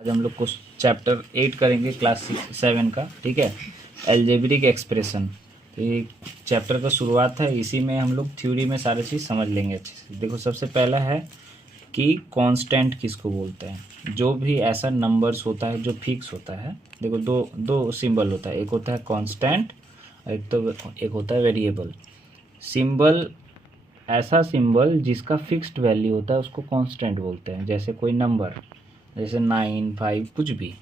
आज हम लोग कुछ चैप्टर 8 करेंगे क्लास 7 का, ठीक है। अलजेब्रिक एक्सप्रेशन, तो ये चैप्टर का शुरुआत है। इसी में हम लोग थ्योरी में सारी चीज़ समझ लेंगे अच्छे से। देखो, सबसे पहला है कि कांस्टेंट किसको बोलते हैं। जो भी ऐसा नंबर्स होता है जो फिक्स होता है, देखो दो दो सिंबल होता है, एक होता है कांस्टेंट और एक होता है वेरिएबल। सिंबल, ऐसा सिंबल जिसका फिक्स्ड वैल्यू होता है उसको कांस्टेंट बोलते हैं। जैसे कोई नंबर, जैसे 9, 5, कुछ भी,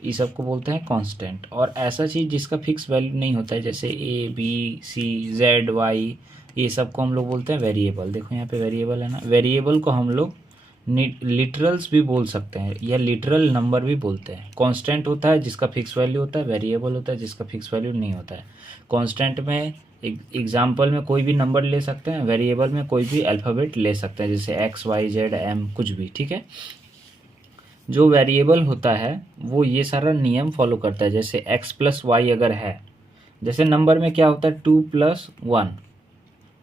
ये सब को बोलते हैं कांस्टेंट। और ऐसा चीज़ जिसका फिक्स वैल्यू नहीं होता है, जैसे ए, बी, सी, जेड, वाई, ये सब को हम लोग बोलते हैं वेरिएबल। देखो यहाँ पे वेरिएबल है ना। वेरिएबल को हम लोग लिटरल्स भी बोल सकते हैं या लिटरल नंबर भी बोलते हैं। कांस्टेंट होता है जिसका फिक्स वैल्यू होता है, वेरिएबल होता है जिसका फिक्स वैल्यू नहीं होता है। कांस्टेंट में एग्जाम्पल में कोई भी नंबर ले सकते हैं, वेरिएबल में कोई भी अल्फ़ाबेट ले सकते हैं, जैसे एक्स, वाई, जेड, एम, कुछ भी, ठीक है। जो वेरिएबल होता है वो ये सारा नियम फॉलो करता है। जैसे x प्लस वाई अगर है, जैसे नंबर में क्या होता है 2 प्लस 1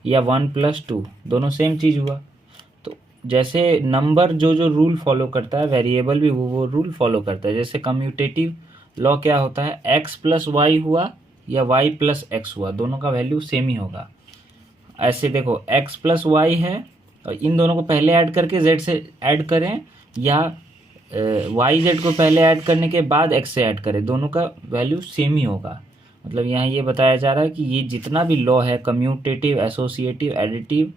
या 1 प्लस 2, दोनों सेम चीज़ हुआ। तो जैसे नंबर जो जो रूल फॉलो करता है, वेरिएबल भी वो रूल फॉलो करता है। जैसे कम्यूटेटिव लॉ क्या होता है, x प्लस वाई हुआ या y प्लस एक्स हुआ, दोनों का वैल्यू सेम ही होगा। ऐसे देखो, x प्लस वाई है और इन दोनों को पहले ऐड करके z से ऐड करें, या वाई जेड को पहले ऐड करने के बाद एक्स से ऐड करें, दोनों का वैल्यू सेम ही होगा। मतलब यहाँ ये बताया जा रहा है कि ये जितना भी लॉ है, commutative, associative, additive,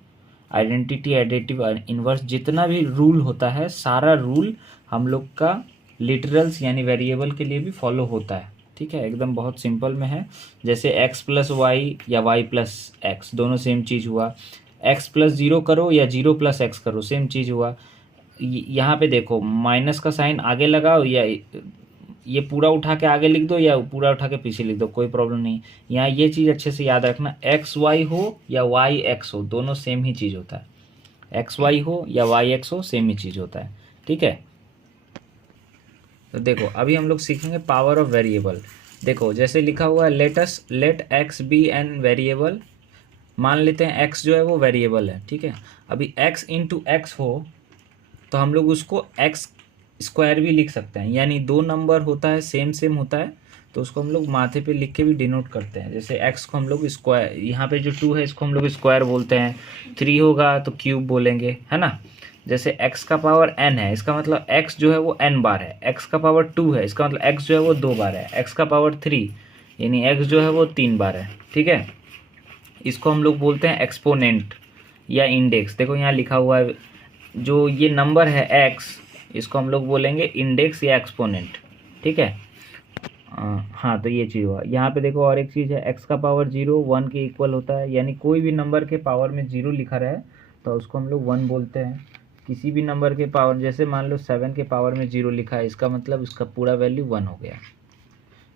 identity, additive, inverse, जितना भी रूल होता है, सारा रूल हम लोग का लिटरल्स यानी वेरिएबल के लिए भी फॉलो होता है, ठीक है। एकदम बहुत सिंपल में है। जैसे एक्स प्लस वाई या वाई प्लस एक्स, दोनों सेम चीज़ हुआ। एक्स प्लस जीरो करो या जीरो प्लस एक्स करो, सेम चीज़ हुआ। यहाँ पे देखो, माइनस का साइन आगे लगाओ या ये पूरा उठा के आगे लिख दो या पूरा उठा के पीछे लिख दो, कोई प्रॉब्लम नहीं। यहाँ ये चीज़ अच्छे से याद रखना, एक्स वाई हो या वाई एक्स हो, दोनों सेम ही चीज़ होता है। एक्स वाई हो या वाई एक्स हो, सेम ही चीज़ होता है, ठीक है। तो देखो, अभी हम लोग सीखेंगे पावर ऑफ वेरिएबल। देखो, जैसे लिखा हुआ है, let x be an variable. मान लेते हैं एक्स जो है वो वेरिएबल है, ठीक है। अभी एक्स इंटू एक्स हो तो हम लोग उसको एक्स स्क्वायर भी लिख सकते हैं, यानी दो नंबर होता है सेम होता है तो उसको हम लोग माथे पे लिख के भी डिनोट करते हैं। जैसे एक्स को हम लोग स्क्वायर, यहाँ पे जो 2 है इसको हम लोग स्क्वायर बोलते हैं, 3 होगा तो क्यूब बोलेंगे, है ना। जैसे x का पावर n है, इसका मतलब x जो है वो n बार है। x का पावर 2 है, इसका मतलब x जो है वो 2 बार है। x का पावर 3 यानी x जो है वो 3 बार है, ठीक है। इसको हम लोग बोलते हैं एक्सपोनेंट या इंडेक्स। देखो यहाँ लिखा हुआ है, जो ये नंबर है x, इसको हम लोग बोलेंगे इंडेक्स या एक्सपोनेंट, ठीक है। हाँ, तो ये चीज़ हुआ। यहाँ पे देखो और एक चीज़ है, x का पावर 0 1 के इक्वल होता है, यानी कोई भी नंबर के पावर में 0 लिखा रहे तो उसको हम लोग 1 बोलते हैं। किसी भी नंबर के पावर, जैसे मान लो 7 के पावर में 0 लिखा है, इसका मतलब इसका पूरा वैल्यू 1 हो गया।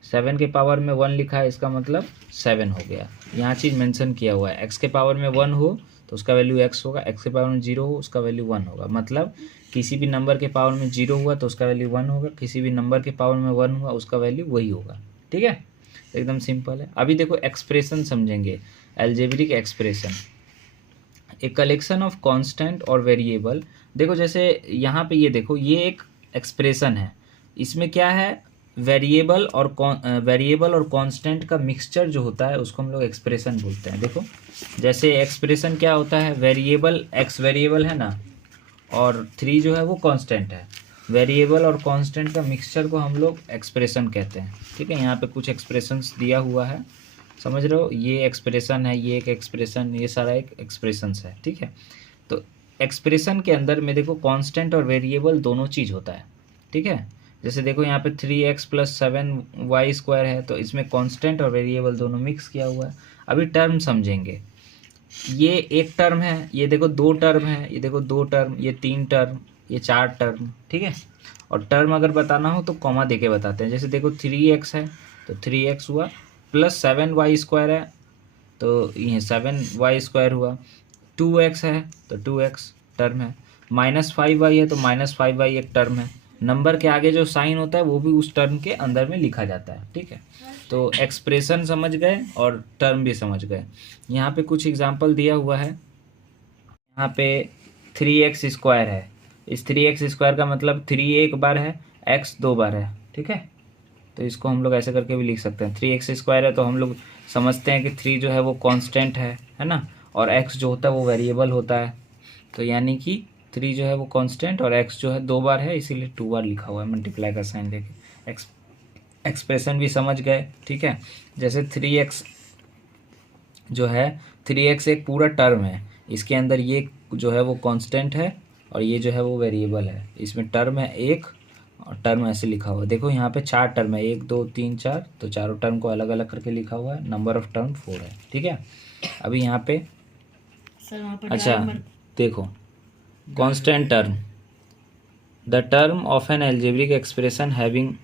7 के पावर में 1 लिखा है, इसका मतलब 7 हो गया। यहाँ चीज़ मेंशन किया हुआ है, x के पावर में 1 हो तो उसका वैल्यू x होगा, x के पावर में 0 हो उसका वैल्यू 1 होगा। मतलब किसी भी नंबर के पावर में 0 हुआ तो उसका वैल्यू 1 होगा, किसी भी नंबर के पावर में 1 हुआ उसका वैल्यू वही होगा, ठीक है। एकदम सिंपल है। अभी देखो एक्सप्रेशन समझेंगे, algebraic expression, a collection of constant और वेरिएबल। देखो जैसे यहाँ पे ये देखो, ये एक एक्सप्रेशन है, इसमें क्या है, वेरिएबल और कांस्टेंट का मिक्सचर जो होता है उसको हम लोग एक्सप्रेशन बोलते हैं। देखो जैसे एक्सप्रेशन क्या होता है, वेरिएबल, एक्स वेरिएबल है ना, और 3 जो है वो कांस्टेंट है। वेरिएबल और कांस्टेंट का मिक्सचर को हम लोग एक्सप्रेशन कहते हैं, ठीक है। यहाँ पे कुछ एक्सप्रेशंस दिया हुआ है, समझ रहे हो, ये एक्सप्रेशन है, ये एक एक्सप्रेशन, ये सारा एक एक्सप्रेशंस है, ठीक है। तो एक्सप्रेशन के अंदर में देखो कांस्टेंट और वेरिएबल दोनों चीज़ होता है, ठीक है। जैसे देखो यहाँ पे 3x प्लस 7y स्क्वायर है, तो इसमें कांस्टेंट और वेरिएबल दोनों मिक्स किया हुआ है। अभी टर्म समझेंगे, ये एक टर्म है, ये देखो 2 टर्म है, ये देखो 2 टर्म, ये 3 टर्म, ये 4 टर्म, ठीक है। और टर्म अगर बताना हो तो कॉमा देके बताते हैं। जैसे देखो 3x है तो 3x हुआ, प्लस 7y स्क्वायर है तो ये 7y स्क्वायर हुआ, 2x है तो 2x टर्म है, -5y है तो -5y एक टर्म है। नंबर के आगे जो साइन होता है वो भी उस टर्म के अंदर में लिखा जाता है, ठीक है। तो एक्सप्रेशन समझ गए और टर्म भी समझ गए। यहाँ पे कुछ एग्जांपल दिया हुआ है, यहाँ पे 3x स्क्वायर है, इस 3x स्क्वायर का मतलब 3 एक बार है, एक्स 2 बार है, ठीक है। तो इसको हम लोग ऐसे करके भी लिख सकते हैं। 3x² है तो हम लोग समझते हैं कि 3 जो है वो कांस्टेंट है ना, और x जो होता है वो वेरिएबल होता है। तो यानी कि 3 जो है वो कांस्टेंट और x जो है 2 बार है, इसीलिए 2 बार लिखा हुआ है मल्टीप्लाई का साइन लेके। एक्सप्रेशन भी समझ गए, ठीक है। जैसे 3x जो है 3x एक पूरा टर्म है, इसके अंदर ये जो है वो कांस्टेंट है और ये जो है वो वेरिएबल है। इसमें टर्म है एक और टर्म ऐसे लिखा हुआ है। देखो यहाँ पे 4 टर्म है, 1 2 3 4, तो चारों टर्म को अलग अलग करके लिखा हुआ है। नंबर ऑफ टर्म 4 है, ठीक है। अभी यहाँ पे अच्छा देखो, constant term, the term of an algebraic expression having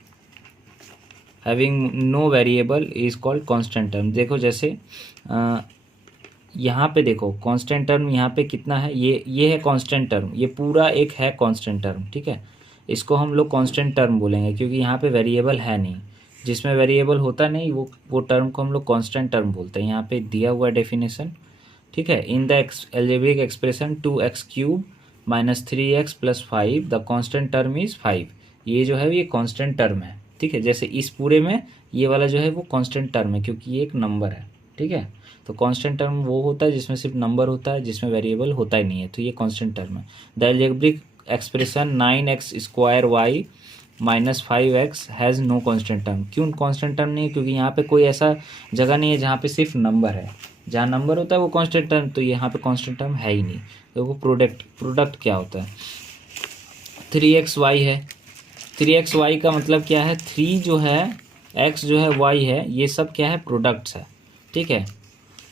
no variable is called constant term. देखो जैसे यहाँ पे देखो कांस्टेंट टर्म यहाँ पे कितना है, ये है कांस्टेंट टर्म, ये पूरा एक है कांस्टेंट टर्म, ठीक है। इसको हम लोग कांस्टेंट टर्म बोलेंगे क्योंकि यहाँ पे वेरिएबल है नहीं। जिसमें वेरिएबल होता नहीं वो टर्म को हम लोग कांस्टेंट टर्म बोलते हैं। यहाँ पे दिया हुआ डेफिनेशन, ठीक है। In the algebraic expression 2x³ - 3x + 5 the constant term is 5। ये जो है ये कांस्टेंट टर्म है, ठीक है। जैसे इस पूरे में ये वाला जो है वो कांस्टेंट टर्म है क्योंकि ये एक नंबर है, ठीक है। तो कांस्टेंट टर्म वो होता है जिसमें सिर्फ नंबर होता है, जिसमें वेरिएबल होता ही नहीं है, तो ये कांस्टेंट टर्म है। The algebraic expression 9x² y - 5x has no constant term. क्यों कांस्टेंट टर्म नहीं है? क्योंकि यहाँ पे कोई ऐसा जगह नहीं है जहाँ पे सिर्फ नंबर है। जहाँ नंबर होता है वो कांस्टेंट टर्म, तो यहाँ पे कांस्टेंट टर्म है ही नहीं। तो वो प्रोडक्ट क्या होता है? 3xy है, 3xy का मतलब क्या है? 3 जो है x जो है y है, ये सब क्या है? प्रोडक्ट्स है, ठीक है।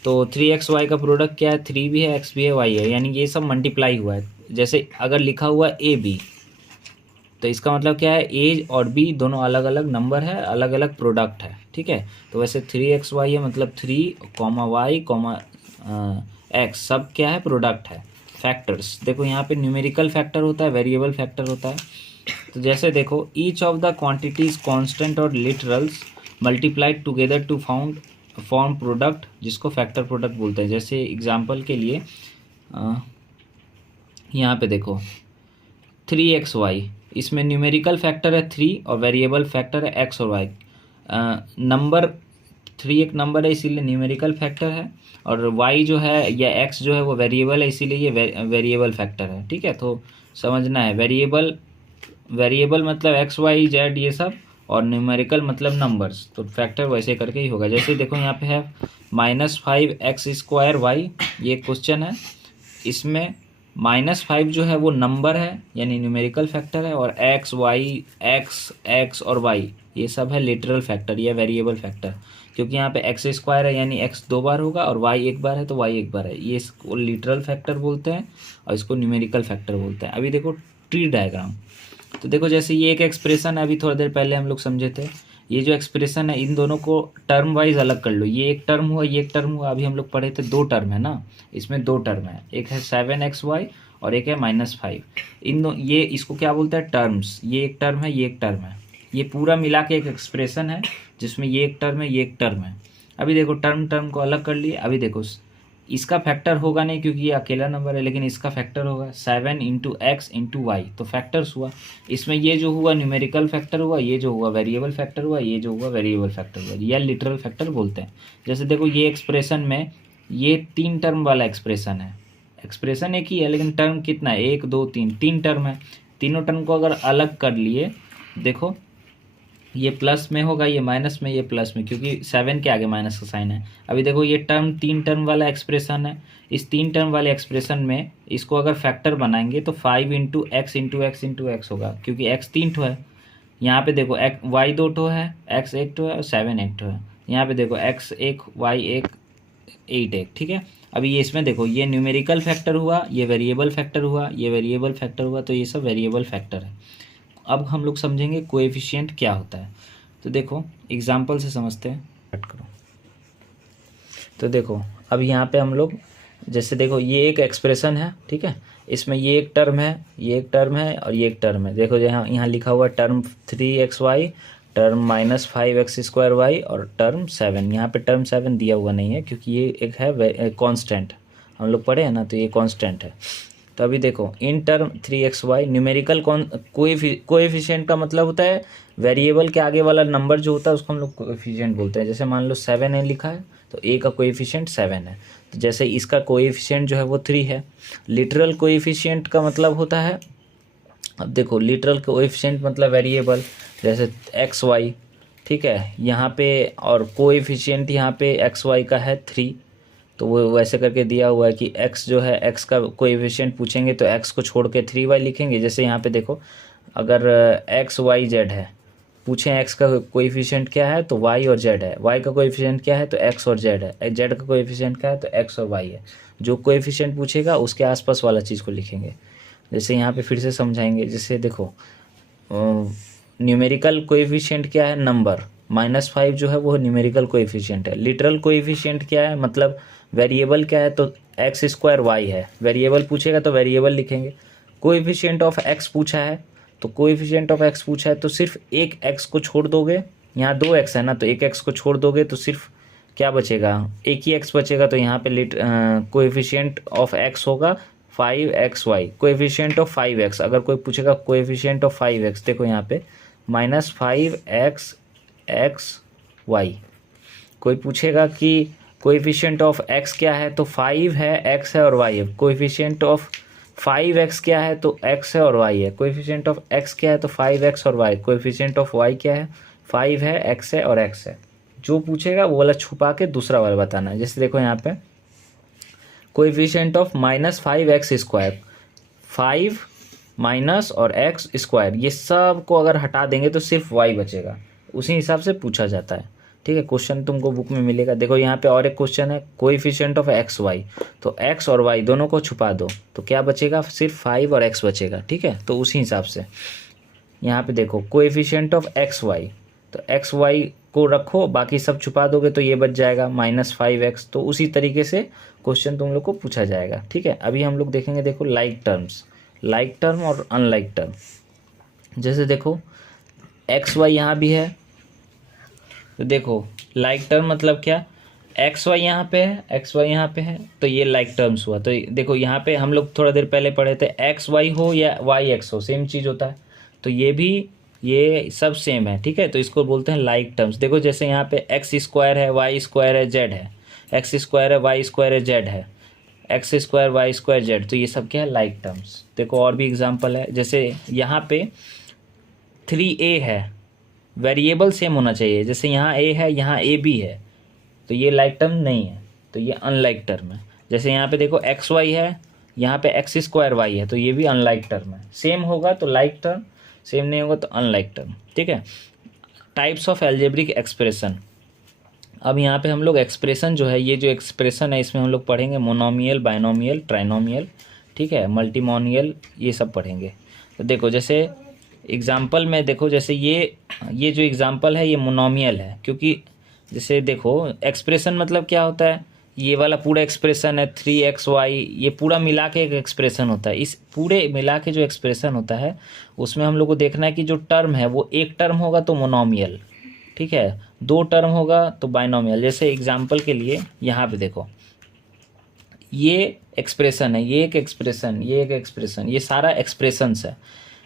तो 3xy का प्रोडक्ट क्या है? 3 भी है, x भी है, y है, यानी ये सब मल्टीप्लाई हुआ है। जैसे अगर लिखा हुआ ए बी, तो इसका मतलब क्या है? ए और बी दोनों अलग अलग नंबर है, अलग अलग प्रोडक्ट है, ठीक है। तो वैसे 3xy है मतलब 3, y, x सब क्या है? प्रोडक्ट है। फैक्टर्स देखो, यहाँ पे न्यूमेरिकल फैक्टर होता है, वेरिएबल फैक्टर होता है। तो जैसे देखो, each of the quantities constant और literals multiplied together to form product, जिसको फैक्टर प्रोडक्ट बोलते हैं। जैसे एग्जांपल के लिए यहाँ पे देखो 3xy, इसमें न्यूमेरिकल फैक्टर है 3 और वेरिएबल फैक्टर है x और y। नंबर 3 एक नंबर है इसीलिए न्यूमेरिकल फैक्टर है, और y जो है या x जो है वो वेरिएबल है इसीलिए ये वेरिएबल फैक्टर है, ठीक है। तो समझना है, वेरिएबल मतलब x y z ये सब, और न्यूमेरिकल मतलब नंबर्स, तो फैक्टर वैसे करके ही होगा। जैसे देखो यहाँ पे है -5x² y, ये क्वेश्चन है। इसमें -5 जो है वो नंबर है यानी न्यूमेरिकल फैक्टर है, और x और y ये सब है लिटरल फैक्टर या वेरिएबल फैक्टर। क्योंकि यहाँ पे x² है यानी x 2 बार होगा और y 1 बार है तो y 1 बार है। ये इसको लिटरल फैक्टर बोलते हैं और इसको न्यूमेरिकल फैक्टर बोलते हैं। अभी देखो ट्री डायग्राम, तो देखो जैसे ये एक एक्सप्रेशन है, अभी थोड़ी देर पहले हम लोग समझे थे। ये जो एक्सप्रेशन है इन दोनों को टर्म वाइज अलग कर लो। ये एक टर्म हुआ, ये एक टर्म हुआ। अभी हम लोग पढ़े थे 2 टर्म है ना, इसमें 2 टर्म है, एक है 7xy और एक है -5। ये इसको क्या बोलते हैं? टर्म्स। ये एक टर्म है, ये एक टर्म है, ये पूरा मिला के एक एक्सप्रेशन है जिसमें ये एक टर्म है, ये एक टर्म है। अभी देखो टर्म को अलग कर लिए। अभी देखो इसका फैक्टर होगा नहीं क्योंकि ये अकेला नंबर है, लेकिन इसका फैक्टर होगा 7 × x × y, तो फैक्टर्स हुआ। इसमें ये जो हुआ न्यूमेरिकल फैक्टर हुआ, ये जो हुआ वेरिएबल फैक्टर हुआ, ये जो हुआ वेरिएबल फैक्टर हुआ, या लिटरल फैक्टर बोलते हैं। जैसे देखो ये एक्सप्रेशन में ये 3 टर्म वाला एक्सप्रेशन है। एक्सप्रेशन एक ही है लेकिन टर्म कितना है? 1 2 3, 3 टर्म है। तीनों टर्म को अगर अलग कर लिए, देखो ये प्लस में होगा, ये माइनस में, ये प्लस में, क्योंकि 7 के आगे माइनस का साइन है। अभी देखो ये टर्म 3 टर्म वाला एक्सप्रेशन है। इस 3 टर्म वाले एक्सप्रेशन में इसको अगर फैक्टर बनाएंगे तो 5 × x × x × x होगा, क्योंकि x 3 ठो है। यहाँ पे देखो y 2 ठो है, x 1 ठो है और 7 1 ठो है। यहाँ पे देखो x 1 y 1 8 1, ठीक है। अभी ये इसमें देखो ये न्यूमेरिकल फैक्टर हुआ, ये वेरिएबल फैक्टर हुआ, ये वेरिएबल फैक्टर हुआ, तो ये सब वेरिएबल फैक्टर है। अब हम लोग समझेंगे कोएफिशिएंट क्या होता है। तो देखो एग्जाम्पल से समझते हैं, कट करो। तो देखो अब यहाँ पे हम लोग जैसे देखो ये एक एक्सप्रेशन है, ठीक है। इसमें ये एक टर्म है, ये एक टर्म है और ये एक टर्म है। देखो यहाँ लिखा हुआ term 3xy, term -5x² y और टर्म 7। यहाँ पे टर्म 7 दिया हुआ नहीं है क्योंकि ये एक है कांस्टेंट, हम लोग पढ़े हैं ना, तो ये कांस्टेंट है। तो अभी देखो in term 3xy numerical coefficient का मतलब होता है वेरिएबल के आगे वाला नंबर जो होता है उसको हम लोग कोएफिशिएंट बोलते हैं। जैसे मान लो 7 है लिखा है तो a का कोएफिशिएंट 7 है, तो जैसे इसका कोएफिशिएंट जो है वो 3 है। लिटरल कोएफिशिएंट का मतलब होता है, अब देखो लिटरल कोएफिशिएंट मतलब वेरिएबल जैसे एक्स वाई, ठीक है यहाँ पे, और कोएफिशिएंट यहाँ पे एक्स वाई का है 3, तो वो वैसे करके दिया हुआ है कि x जो है x का कोएफिशिएंट पूछेंगे तो x को छोड़ के 3y लिखेंगे। जैसे यहाँ पे देखो अगर x y z है, पूछें x का कोएफिशिएंट क्या है तो y और z है, y का कोएफिशिएंट क्या है तो x और z है, z का कोएफिशिएंट क्या है तो x और y है। जो कोएफिशिएंट पूछेगा उसके आसपास वाला चीज़ को लिखेंगे। जैसे यहाँ पे फिर से समझाएंगे, जैसे देखो न्यूमेरिकल कोएफिशिएंट क्या है नंबर, -5 जो है वो न्यूमेरिकल कोएफिशिएंट है। लिटरल कोएफिशिएंट क्या है मतलब वेरिएबल क्या है तो x² y है, वेरिएबल पूछेगा तो वेरिएबल लिखेंगे। कोएफिशिएंट ऑफ x पूछा है तो कोएफिशिएंट ऑफ x पूछा है तो सिर्फ एक x को छोड़ दोगे, यहाँ 2x है ना तो एक x को छोड़ दोगे तो सिर्फ क्या बचेगा, एक ही x बचेगा। तो यहाँ पे कोएफिशिएंट ऑफ x होगा 5xy, कोएफिशिएंट ऑफ 5x। अगर कोई पूछेगा कोएफिशिएंट ऑफ 5x, देखो यहाँ पे -5xy। कोई पूछेगा कि कोएफिशिएंट ऑफ x क्या है तो 5 है, x है और y है। कोएफिशिएंट ऑफ 5x क्या है तो x है और y है। कोएफिशिएंट ऑफ x क्या है तो 5x और y। कोएफिशिएंट ऑफ y क्या है 5 है, x है और x है। जो पूछेगा वो वाला छुपा के दूसरा वाला बताना है। जैसे देखो यहाँ पे कोएफिशिएंट ऑफ -5x², 5 माइनस और x², ये सब को अगर हटा देंगे तो सिर्फ y बचेगा। उसी हिसाब से पूछा जाता है, ठीक है। क्वेश्चन तुमको बुक में मिलेगा। देखो यहाँ पे और एक क्वेश्चन है कोएफिशिएंट ऑफ एक्स वाई, तो x और y दोनों को छुपा दो तो क्या बचेगा, सिर्फ 5 और x बचेगा, ठीक है। तो उसी हिसाब से यहाँ पे देखो कोएफिशिएंट ऑफ एक्स वाई, तो एक्स वाई को रखो, बाकी सब छुपा दोगे तो ये बच जाएगा -5x। तो उसी तरीके से क्वेश्चन तुम लोग को पूछा जाएगा, ठीक है। अभी हम लोग देखेंगे, देखो लाइक टर्म्स, लाइक टर्म और अनलाइक टर्म। जैसे देखो एक्स वाई यहाँ भी है, तो देखो लाइक टर्म मतलब क्या, एक्स वाई यहाँ पे है, एक्स वाई यहाँ पे है, तो ये लाइक टर्म्स हुआ। तो देखो यहाँ पे हम लोग थोड़ा देर पहले पढ़े थे एक्स वाई हो या वाई एक्स हो सेम चीज़ होता है, तो ये भी ये सब सेम है, ठीक है। तो इसको बोलते हैं लाइक टर्म्स। देखो जैसे यहाँ पे x² है, y² है, z है, x² है, y² है, z है, x² y² z, तो ये सब क्या है लाइक टर्म्स। देखो और भी एग्जांपल है, जैसे यहाँ पे 3a है, वेरिएबल सेम होना चाहिए, जैसे यहाँ a है यहाँ a भी है, तो ये लाइक टर्म नहीं है, तो ये अनलाइक टर्म है। जैसे यहाँ पे देखो xy है, यहाँ पे x² y है, तो ये भी अनलाइक टर्म है। सेम होगा तो लाइक टर्म, सेम नहीं होगा तो अनलाइक टर्म, ठीक है। Types of algebraic expression. अब यहाँ पे हम लोग एक्सप्रेशन जो है, ये जो एक्सप्रेशन है इसमें हम लोग पढ़ेंगे मोनोमियल, बाइनोमियल, ट्राइनोमियल, ठीक है, मल्टीमोनियल, ये सब पढ़ेंगे। तो देखो जैसे एग्जाम्पल में देखो, जैसे ये जो एग्जाम्पल है ये मोनोमियल है, क्योंकि जैसे देखो एक्सप्रेशन मतलब क्या होता है, ये वाला पूरा एक्सप्रेशन है 3xy, ये पूरा मिला के एक एक्सप्रेशन होता है। इस पूरे मिला के जो एक्सप्रेशन होता है उसमें हम लोग को देखना है कि जो टर्म है वो एक टर्म होगा तो मोनोमियल, ठीक है, 2 टर्म होगा तो बाइनोमियल। जैसे एग्जांपल के लिए यहाँ पे देखो ये एक्सप्रेशन है, ये एक एक्सप्रेशन, ये एक एक्सप्रेशन, ये सारा एक्सप्रेशंस है।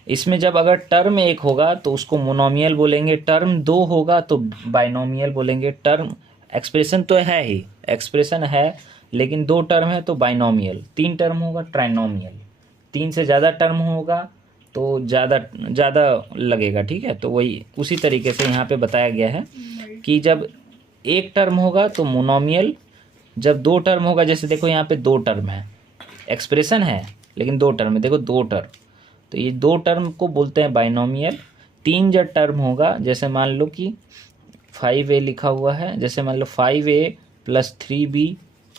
इसमें जब अगर टर्म एक होगा तो उसको मोनोमियल बोलेंगे, टर्म 2 होगा तो बाइनोमियल बोलेंगे। टर्म एक्सप्रेशन तो है ही, एक्सप्रेशन है, लेकिन 2 टर्म है तो बाइनोमियल, 3 टर्म होगा ट्राइनोमियल, 3 से ज़्यादा टर्म होगा तो ज़्यादा लगेगा, ठीक है। तो वही उसी तरीके से यहाँ पे बताया गया है कि जब एक टर्म होगा तो मोनोमियल, जब 2 टर्म होगा, जैसे देखो यहाँ पे 2 टर्म है, एक्सप्रेशन है लेकिन 2 टर्म है, देखो 2 टर्म, तो ये 2 टर्म को बोलते हैं बाइनोमियल। 3 जब टर्म होगा, जैसे मान लो कि 5a लिखा हुआ है, जैसे मान लो 5a + 3b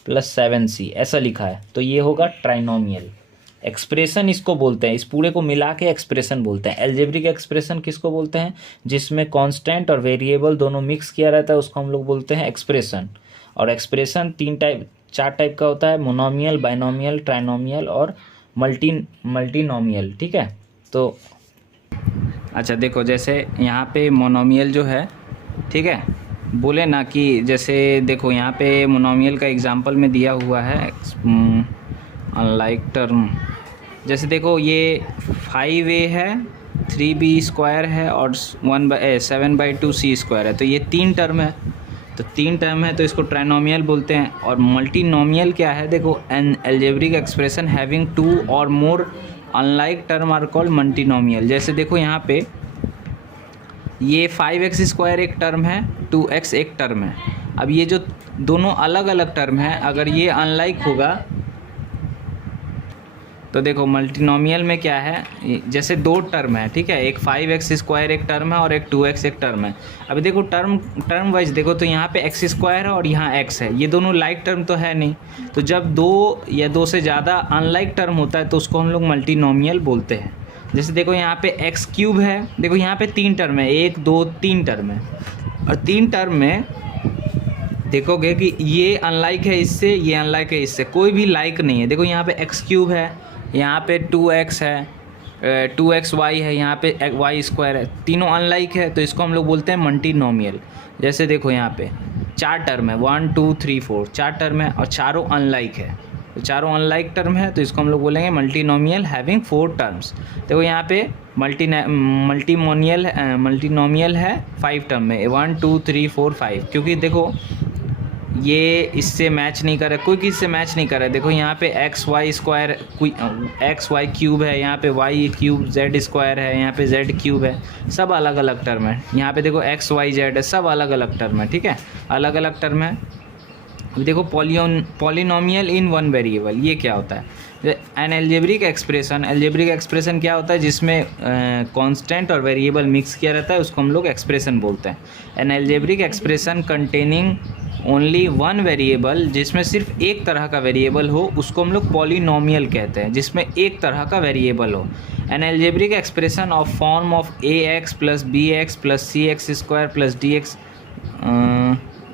+ 7c ऐसा लिखा है, तो ये होगा ट्राइनोमियल। एक्सप्रेशन इसको बोलते हैं, इस पूरे को मिला के एक्सप्रेशन बोलते हैं। एल्जेब्रिक एक्सप्रेशन किसको बोलते हैं, जिसमें कांस्टेंट और वेरिएबल दोनों मिक्स किया रहता है, उसको हम लोग बोलते हैं एक्सप्रेशन। और एक्सप्रेशन 4 टाइप का होता है, मोनोमियल, बाइनोमियल, ट्राइनोमियल और मल्टीनोमियल, ठीक है। तो अच्छा देखो जैसे यहाँ पे मोनोमियल जो है, ठीक है, बोले ना कि जैसे देखो यहाँ पे मोनोमियल का एग्जांपल में दिया हुआ है अनलाइक टर्म, जैसे देखो ये 5a है, 3b² है और 7/2c² है, तो ये 3 टर्म है। तो 3 टर्म है तो इसको ट्राइनोमियल बोलते हैं। और मल्टीनोमियल क्या है, देखो N algebraic expression having 2 or more unlike term are called multinomial. जैसे देखो यहाँ पे ये 5x² एक टर्म है, 2x एक टर्म है। अब ये जो दोनों अलग अलग टर्म है, अगर ये अनलाइक होगा तो देखो मल्टीनोमियल में क्या है, जैसे 2 टर्म है, ठीक है, एक 5x² एक टर्म है और एक 2x एक टर्म है। अभी देखो टर्म वाइज देखो तो यहाँ पे x² है और यहाँ x है, ये दोनों लाइक टर्म तो है नहीं। तो जब 2 या 2 से ज़्यादा अनलाइक टर्म होता है तो उसको हम लोग मल्टीनोमियल बोलते हैं। जैसे देखो यहाँ पे x³ है, देखो यहाँ पे 3 टर्म है, 1 2 3 टर्म है, और 3 टर्म में देखोगे कि ये अनलाइक है इससे, ये अनलाइक है इससे, कोई भी लाइक नहीं है। देखो यहाँ पे x³ है, यहाँ पे 2x है, 2xy है, यहाँ पे y² है, तीनों अनलाइक है तो इसको हम लोग बोलते हैं मल्टीनोमियल। जैसे देखो यहाँ पे 4 टर्म है, 1 2 3 4, 4 टर्म है और चारों अनलाइक है, तो चारों अनलाइक टर्म है तो इसको हम लोग बोलेंगे मल्टीनोमियल हैविंग 4 टर्म्स। देखो यहाँ पे मल्टीनोमियल है 5 टर्म में, 1 2 3 4 5, क्योंकि देखो ये इससे मैच नहीं कर रहा, कोई किसी से मैच नहीं कर रहा है। देखो यहाँ पे xy² xy³ है, यहाँ पे y³ z² है, यहाँ पे z³ है, सब अलग अलग टर्म है। यहाँ पे देखो xyz है, सब अलग अलग टर्म है, ठीक है, अलग अलग टर्म है। अभी देखो पॉलिनोमियल इन 1 वेरिएबल, ये क्या होता है, एन एल्जेब्रिक एक्सप्रेशन क्या होता है जिसमें कांस्टेंट और वेरिएबल मिक्स किया रहता है, उसको हम लोग एक्सप्रेशन बोलते हैं। N algebraic expression containing only 1 variable, जिसमें सिर्फ एक तरह का वेरिएबल हो, उसको हम लोग पॉलिनोमियल कहते हैं, जिसमें एक तरह का वेरिएबल हो। N algebraic expression of form of ax + bx + cx² + dx,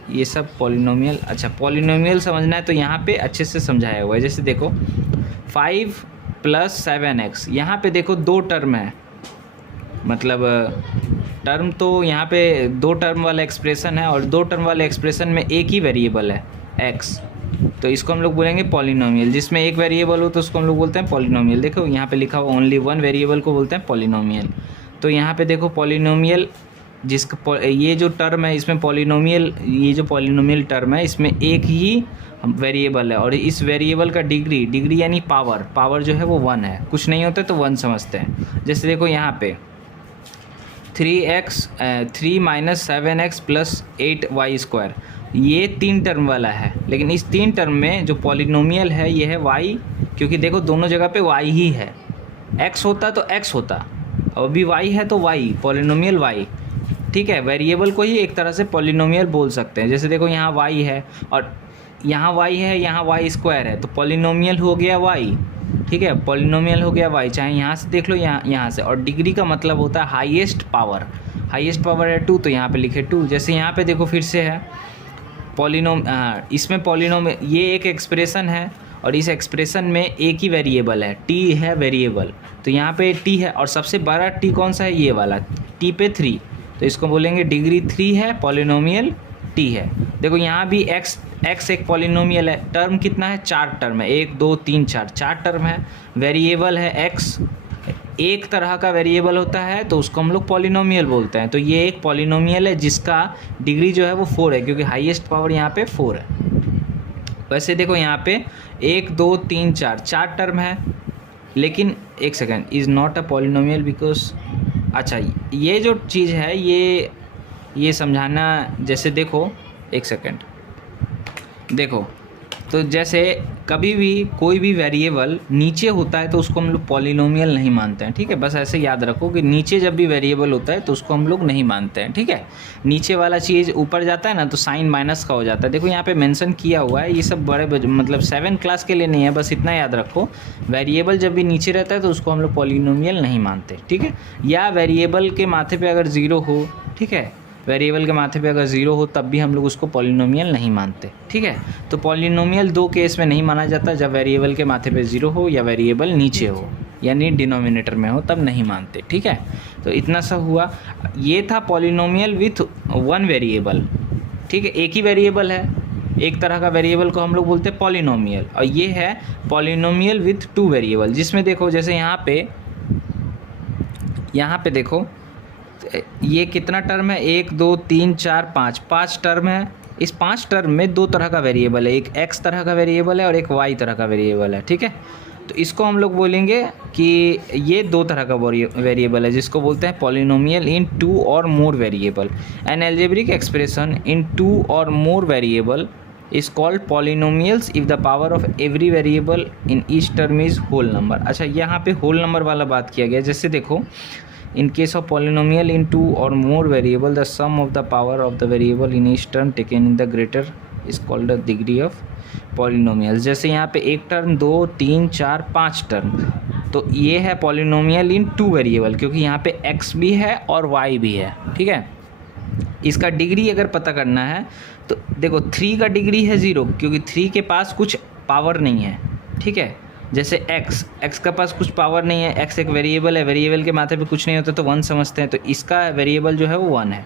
ये सब पॉलिनोमियल। अच्छा, पॉलिनोमियल समझना है तो यहाँ पे अच्छे से समझाया हुआ है। जैसे देखो 5 + 7x, यहाँ पे देखो 2 टर्म है, मतलब टर्म तो यहाँ पे 2 टर्म वाला एक्सप्रेशन है और 2 टर्म वाले एक्सप्रेशन में एक ही वेरिएबल है x, तो इसको हम लोग बोलेंगे पॉलिनोमियल। जिसमें एक वेरिएबल हो तो उसको हम लोग बोलते हैं पॉलिनोमियल। देखो यहाँ पे लिखा हुआ ओनली 1 वेरिएबल को बोलते हैं पॉलिनोमियल। तो यहाँ पे देखो पॉलिनोमियल, जिसका ये जो टर्म है इसमें पॉलिनोमियल, ये जो पॉलिनोमियल टर्म है इसमें एक ही वेरिएबल है और इस वेरिएबल का डिग्री यानी पावर जो है वो 1 है, कुछ नहीं होता तो 1 समझते हैं। जैसे देखो यहाँ पे 3 - 7x + 8y², ये 3 टर्म वाला है, लेकिन इस 3 टर्म में जो पॉलिनोमियल है ये है y, क्योंकि देखो दोनों जगह पे y ही है, x होता तो x होता, और अभी y है तो y, पॉलिनोमियल y, ठीक है। वेरिएबल को ही एक तरह से पॉलिनोमियल बोल सकते हैं। जैसे देखो यहाँ y है और यहाँ y है, यहाँ y² है, तो पॉलिनोमियल हो गया y, ठीक है, पॉलिनोमियल हो गया y, चाहे यहाँ से देख लो यहाँ से। और डिग्री का मतलब होता है हाईएस्ट पावर है 2, तो यहाँ पे लिखे 2। जैसे यहाँ पे देखो फिर से है इसमें पॉलिनोमियल, ये एक एक्सप्रेशन है और इस एक्सप्रेशन में एक ही वेरिएबल है, t है वेरिएबल, तो यहाँ पे t है और सबसे बड़ा t कौन सा है, ये वाला t पे 3, तो इसको बोलेंगे डिग्री 3 है, पॉलिनोमियल t है। देखो यहाँ भी x एक पॉलिनोमियल है, टर्म कितना है, 4 टर्म है, 1 2 3 4 टर्म है, वेरिएबल है x, एक तरह का वेरिएबल होता है तो उसको हम लोग पॉलिनोमियल बोलते हैं। तो ये एक पॉलिनोमियल है जिसका डिग्री जो है वो 4 है, क्योंकि हाईएस्ट पावर यहाँ पे 4 है। वैसे देखो यहाँ पे 1 2 3 4 टर्म है, लेकिन एक second, is not a polynomial because, अच्छा ये जो चीज़ है ये समझाना। जैसे देखो एक सेकेंड, देखो तो जैसे कभी भी कोई भी वेरिएबल नीचे होता है तो उसको हम लोग पॉलिनोमियल नहीं मानते हैं, ठीक है। बस ऐसे याद रखो कि नीचे जब भी वेरिएबल होता है तो उसको हम लोग नहीं मानते हैं, ठीक है। नीचे वाला चीज़ ऊपर जाता है ना तो साइन माइनस का हो जाता है। देखो यहाँ पे मेंशन किया हुआ है, ये सब बड़े मतलब 7 क्लास के लिए नहीं है, बस इतना याद रखो, वेरिएबल जब भी नीचे रहता है तो उसको हम लोग पॉलिनोमियल नहीं मानते, ठीक है। या वेरिएबल के माथे पे अगर 0 हो, ठीक है, वेरिएबल के माथे पे अगर 0 हो तब भी हम लोग उसको पॉलिनोमियल नहीं मानते, ठीक है। तो पॉलिनोमियल 2 केस में नहीं माना जाता, जब वेरिएबल के माथे पे 0 हो या वेरिएबल नीचे हो, यानी डिनोमिनेटर में हो, तब नहीं मानते, ठीक है। तो इतना सा हुआ, ये था पॉलिनोमियल विथ 1 वेरिएबल, ठीक है, एक ही वेरिएबल है, एक तरह का वेरिएबल को हम लोग बोलते हैं पॉलिनोमियल, और ये है पॉलिनोमियल विथ 2 वेरिएबल, जिसमें देखो जैसे यहाँ पे देखो ये कितना टर्म है, 1 2 3 4 5, 5 टर्म है। इस 5 टर्म में 2 तरह का वेरिएबल है, एक x तरह का वेरिएबल है और एक y तरह का वेरिएबल है, ठीक है। तो इसको हम लोग बोलेंगे कि ये 2 तरह का वेरिएबल है, जिसको बोलते हैं polynomial in 2 or more variable. An algebraic expression in 2 or more variable is called polynomials if the power of every variable in each term is whole number. अच्छा, यहाँ पे होल नंबर वाला बात किया गया। जैसे देखो, in case of polynomial in 2 or more variable, the sum of the power of the variable in each term taken in the greater is called the degree of polynomial। जैसे यहाँ पे एक टर्म, 2 3 4 5 टर्म, तो ये है polynomial in 2 variable, क्योंकि यहाँ पे x भी है और y भी है, ठीक है। इसका डिग्री अगर पता करना है तो देखो 3 का डिग्री है 0, क्योंकि 3 के पास कुछ पावर नहीं है, ठीक है। जैसे x का पास कुछ पावर नहीं है, x एक वेरिएबल है, वेरिएबल के माथे पे कुछ नहीं होता तो 1 समझते हैं, तो इसका वेरिएबल जो है वो 1 है।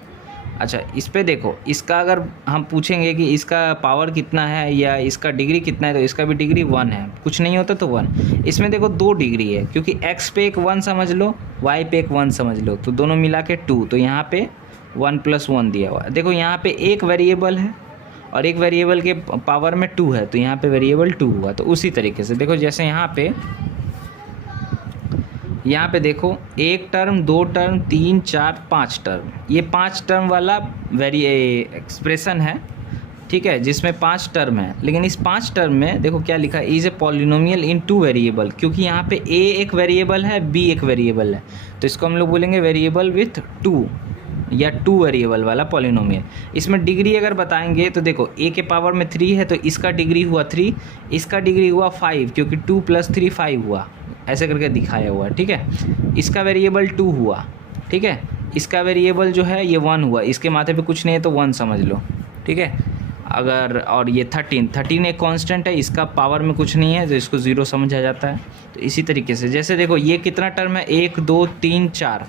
अच्छा, इस पे देखो, इसका अगर हम पूछेंगे कि इसका पावर कितना है या इसका डिग्री कितना है, तो इसका भी डिग्री 1 है, कुछ नहीं होता तो 1। इसमें देखो 2 डिग्री है, क्योंकि x पे एक 1 समझ लो, y पे एक 1 समझ लो, तो दोनों मिला के 2, तो यहाँ पे 1 + 1 दिया हुआ है। देखो यहाँ पे एक वेरिएबल है और एक वेरिएबल के पावर में 2 है, तो यहाँ पे वेरिएबल 2 हुआ। तो उसी तरीके से देखो, जैसे यहाँ पे देखो 1 टर्म, 2 टर्म, 3 4 5 टर्म, ये 5 टर्म वाला एक्सप्रेशन है, ठीक है, जिसमें 5 टर्म है। लेकिन इस 5 टर्म में देखो क्या लिखा है, is a polynomial in 2 variable, क्योंकि यहाँ पे a एक वेरिएबल है, b एक वेरिएबल है, तो इसको हम लोग बोलेंगे वेरिएबल विथ 2 या 2 वेरिएबल वाला पॉलिनोमियल। इसमें डिग्री अगर बताएंगे तो देखो a के पावर में 3 है, तो इसका डिग्री हुआ 3, इसका डिग्री हुआ 5, क्योंकि 2 + 3 5 हुआ, ऐसे करके दिखाया हुआ है, ठीक है। इसका वेरिएबल 2 हुआ, ठीक है। इसका वेरिएबल जो है ये 1 हुआ, इसके माथे पे कुछ नहीं है तो 1 समझ लो, ठीक है। अगर और ये 13 एक कांस्टेंट है, इसका पावर में कुछ नहीं है तो इसको 0 समझा जाता है। तो इसी तरीके से जैसे देखो ये कितना टर्म है, 1 2 3 4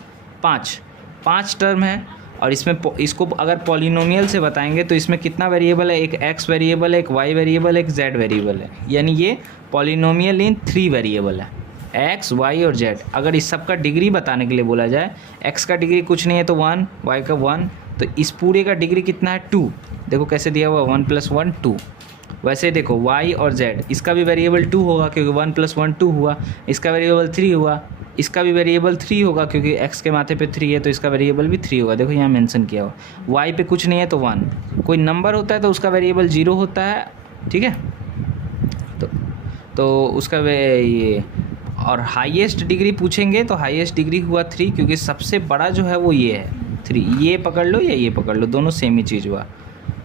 5 टर्म है, और इसमें इसको अगर पॉलिनोमियल से बताएंगे तो इसमें कितना वेरिएबल है, एक x वेरिएबल है, एक y वेरिएबल है, एक z वेरिएबल है, यानी ये पॉलिनोमियल इन 3 वेरिएबल है, x y और z। अगर इस सब का डिग्री बताने के लिए बोला जाए, x का डिग्री कुछ नहीं है तो 1, y का 1, तो इस पूरे का डिग्री कितना है 2। देखो कैसे दिया हुआ, 1 + 1 2। वैसे देखो y और z, इसका भी वेरिएबल 2 होगा, क्योंकि 1 + 1 2 हुआ, इसका वेरिएबल 3 हुआ, इसका भी वेरिएबल 3 होगा, क्योंकि x के माथे पे 3 है तो इसका वेरिएबल भी 3 होगा। देखो यहाँ मेंशन किया हुआ, y पे कुछ नहीं है तो 1, कोई नंबर होता है तो उसका वेरिएबल 0 होता है, ठीक है। तो उसका ये, और हाईएस्ट डिग्री पूछेंगे तो हाईएस्ट डिग्री हुआ 3, क्योंकि सबसे बड़ा जो है वो ये है 3। ये पकड़ लो या ये पकड़ लो, दोनों सेम ही चीज़ हुआ,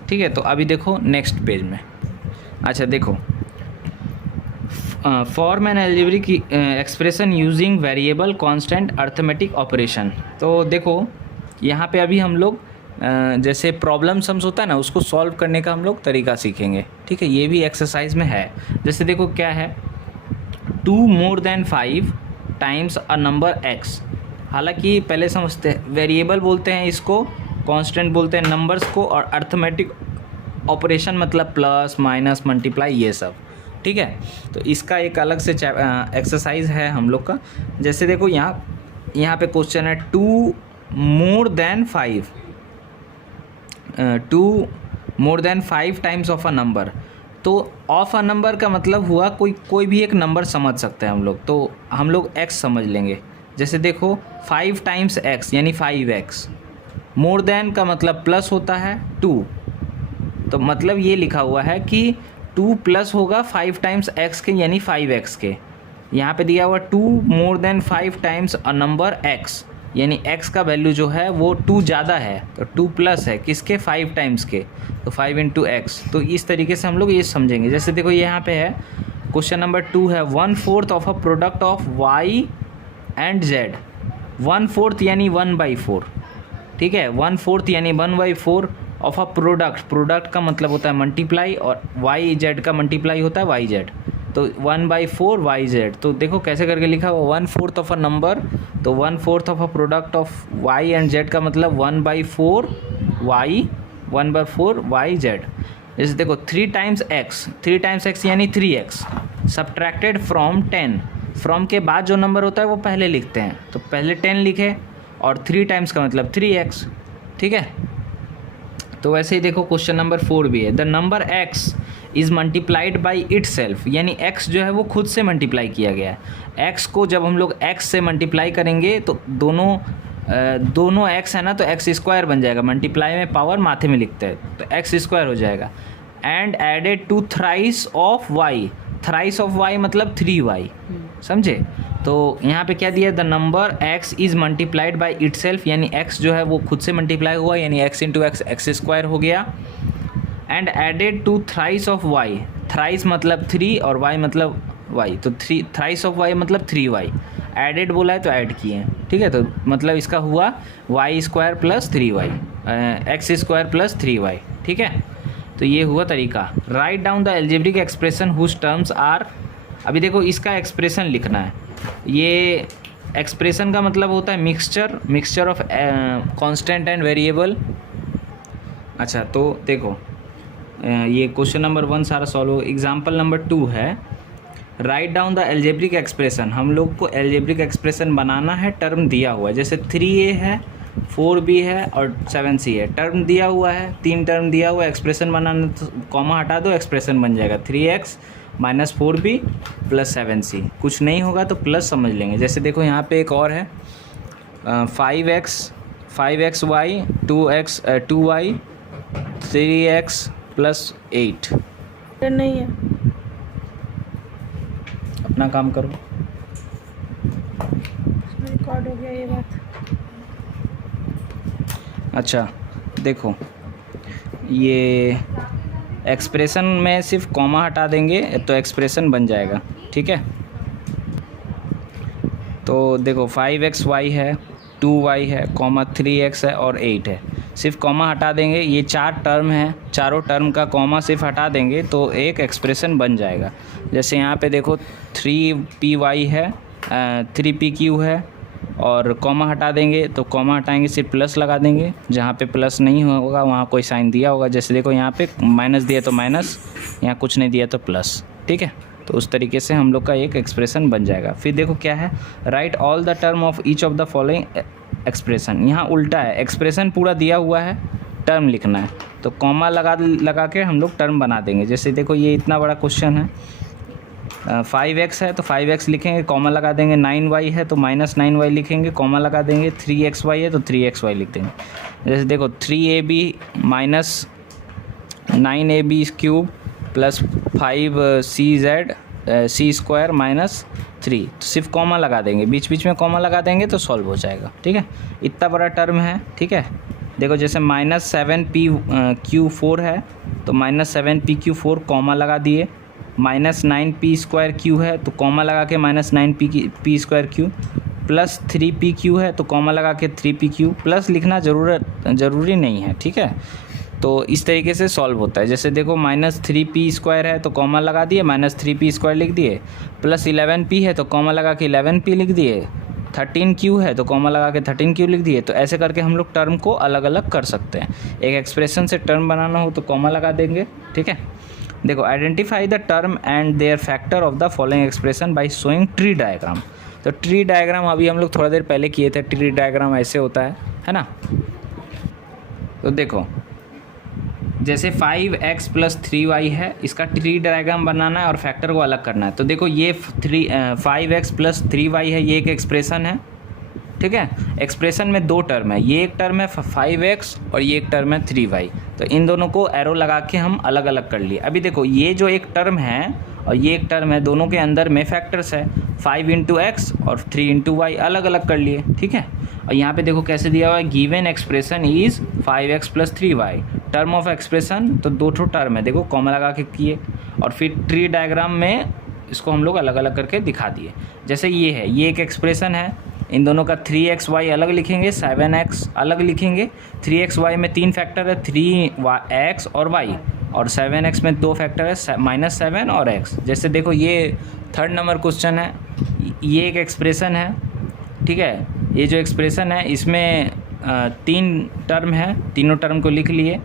ठीक है। तो अभी देखो नेक्स्ट पेज में, अच्छा देखो, form an algebraic expression using variable constant arithmetic operation. तो देखो यहाँ पे अभी हम लोग जैसे प्रॉब्लम सम्स होता है ना, उसको सॉल्व करने का हम लोग तरीका सीखेंगे, ठीक है। ये भी एक्सरसाइज में है। जैसे देखो क्या है, 2 more than 5 times a number x। हालांकि पहले समझते हैं, वेरिएबल बोलते हैं इसको, कांस्टेंट बोलते हैं नंबर्स को, और अर्थमेटिक ऑपरेशन मतलब प्लस माइनस मल्टीप्लाई ये सब, ठीक है। तो इसका एक अलग से एक्सरसाइज है हम लोग का। जैसे देखो यहाँ पे क्वेश्चन है 2 more than 5 2 more than 5 times of a number. तो ऑफ अ नंबर का मतलब हुआ कोई भी एक नंबर समझ सकते हैं हम लोग, तो हम लोग x समझ लेंगे। जैसे देखो 5 टाइम्स x यानी 5x, मोर देन का मतलब प्लस होता है 2, तो मतलब ये लिखा हुआ है कि 2 प्लस होगा 5 टाइम्स x के यानी 5x के। यहाँ पे दिया हुआ 2 more than 5 times a number x, यानी x का वैल्यू जो है वो 2 ज़्यादा है, तो 2 प्लस है किसके, 5 टाइम्स के, तो 5 × x। तो इस तरीके से हम लोग ये समझेंगे। जैसे देखो यहाँ पे है क्वेश्चन नंबर 2 है 1/4 of a product of y and z। 1/4 यानी 1/4, ठीक है। 1/4 यानी 1/4 ऑफ अ प्रोडक्ट का मतलब होता है मल्टीप्लाई, और y z का मल्टीप्लाई होता है y z, तो 1/4 yz। तो देखो कैसे करके लिखा हुआ, 1/4 ऑफ अ नंबर, तो 1/4 of a product of y and z का मतलब 1/4 y 1/4 yz। जैसे देखो 3 टाइम्स एक्स यानी 3x सब्ट्रैक्टेड फ्रॉम 10, फ्रॉम के बाद जो नंबर होता है वो पहले लिखते हैं, तो पहले 10 लिखे और 3 टाइम्स का मतलब 3x, ठीक है। तो वैसे ही देखो क्वेश्चन नंबर 4 भी है, the number x is multiplied by itself, यानी x जो है वो खुद से मल्टीप्लाई किया गया है। x को जब हम लोग x से मल्टीप्लाई करेंगे तो दोनों x है ना, तो x स्क्वायर बन जाएगा, मल्टीप्लाई में पावर माथे में लिखते हैं तो x स्क्वायर हो जाएगा। And added to thrice of y मतलब 3y, समझे। तो यहाँ पे क्या दिया, the number x is multiplied by itself, यानी x जो है वो खुद से मल्टीप्लाई हुआ, यानी x इंटू एक्स स्क्वायर हो गया। And added to thrice of y, thrice मतलब 3 और y मतलब y, तो थ्राइस ऑफ y मतलब 3y, एडेड बोला है तो ऐड किए हैं, ठीक है। तो मतलब इसका हुआ y square plus 3y, x square plus 3y, ठीक है। तो ये हुआ तरीका। Write down the algebraic expression whose terms are, अभी देखो इसका एक्सप्रेशन लिखना है। ये एक्सप्रेशन का मतलब होता है mixture of constant and variable. अच्छा तो देखो ये क्वेश्चन नंबर 1 सारा सॉल्व हो। एग्जाम्पल नंबर 2 है, right down the algebraic expression, हम लोग को एल्जेब्रिक एक्सप्रेशन बनाना है, टर्म दिया हुआ है, जैसे 3a है, 4b है और 7c है, टर्म दिया हुआ है, 3 टर्म दिया हुआ है, एक्सप्रेशन बनाना तो कॉमा हटा दो, एक्सप्रेशन बन जाएगा 3x minus 4b plus 7c, कुछ नहीं होगा तो प्लस समझ लेंगे। जैसे देखो यहाँ पे एक और है 5xy 2y 3x प्लस 8, नहीं है, अपना काम करो, रिकॉर्ड हो गया ये बात। अच्छा देखो ये एक्सप्रेशन में सिर्फ कॉमा हटा देंगे तो एक्सप्रेशन बन जाएगा, ठीक है। तो देखो 5xy है, 2y है, कॉमा 3x है और 8 है, सिर्फ कॉमा हटा देंगे, ये 4 टर्म है, चारों टर्म का कॉमा सिर्फ हटा देंगे तो एक एक्सप्रेशन बन जाएगा। जैसे यहाँ पे देखो 3py है, 3pq है और कॉमा हटा देंगे तो कॉमा हटाएंगे सिर्फ प्लस लगा देंगे, जहाँ पे प्लस नहीं होगा वहाँ कोई साइन दिया होगा, जैसे देखो यहाँ पे माइनस दिया तो माइनस, यहाँ कुछ नहीं दिया तो प्लस, ठीक है। तो उस तरीके से हम लोग का एक एक्सप्रेशन बन जाएगा। फिर देखो क्या है, right all the term of each of the following expression, यहाँ उल्टा है, एक्सप्रेशन पूरा दिया हुआ है, टर्म लिखना है तो कॉमा लगा के हम लोग टर्म बना देंगे। जैसे देखो ये इतना बड़ा क्वेश्चन है, 5x है तो 5x लिखेंगे, कॉमा लगा देंगे, 9y है तो माइनस 9y लिखेंगे, कॉमा लगा देंगे, 3xy है तो 3xy लिख देंगे। जैसे देखो 3ab minus 9ab cube plus 5cz c square minus 3, तो सिर्फ कॉमा लगा देंगे, बीच बीच में कॉमा लगा देंगे तो सॉल्व हो जाएगा, ठीक है। इतना बड़ा टर्म है, ठीक है। देखो जैसे माइनस 7p(q4) है तो माइनस 7p(q4) कॉमा लगा दिए, माइनस 9p² है तो कॉमा लगा के माइनस 9p² प्लस 3pq है तो कॉमा लगा के 3pq, प्लस लिखना ज़रूरी नहीं है, ठीक है। तो इस तरीके से सॉल्व होता है। जैसे देखो माइनस 3p² है तो कॉमा लगा दिए, माइनस 3p² लिख दिए, प्लस 11p है तो कॉमा लगा के 11p लिख दिए, 13q है तो कॉमा लगा के 13q लिख दिए। तो ऐसे करके हम लोग टर्म को अलग अलग कर सकते हैं। एक एक्सप्रेशन से टर्म बनाना हो तो कॉमा लगा देंगे, ठीक है। देखो identify the term and their factor of the following expression by showing tree diagram. तो ट्री डायग्राम अभी हम लोग थोड़ा देर पहले किए थे, ट्री डायग्राम ऐसे होता है ना। तो देखो जैसे 5x प्लस 3y है, इसका ट्री डायग्राम बनाना है और फैक्टर को अलग करना है। तो देखो ये 5x प्लस 3y है, ये एक एक्सप्रेशन है, ठीक है। एक्सप्रेशन में 2 टर्म है, ये एक टर्म है 5x और ये एक टर्म है 3y। तो इन दोनों को एरो लगा के हम अलग अलग कर लिए। अभी देखो ये जो एक टर्म है और ये एक टर्म है, दोनों के अंदर में फैक्टर्स है, 5 इंटू एक्स और 3 इंटू वाई, अलग अलग कर लिए, ठीक है। और यहाँ पे देखो कैसे दिया हुआ है, given expression is 5x plus 3y, term of expression, तो 2 टर्म है, देखो कॉमा लगा के किए। और फिर ट्री डायग्राम में इसको हम लोग अलग अलग करके दिखा दिए। जैसे ये है, ये एक एक्सप्रेशन है, इन दोनों का 3xy अलग लिखेंगे, 7x अलग लिखेंगे। 3xy में 3 फैक्टर है, 3x और y, और 7x में 2 फैक्टर है, -7 और x। जैसे देखो ये 3rd नंबर क्वेश्चन है, ये एक एक्सप्रेशन है, ठीक है। ये जो एक्सप्रेशन है इसमें 3 टर्म है, तीनों टर्म को लिख लिए,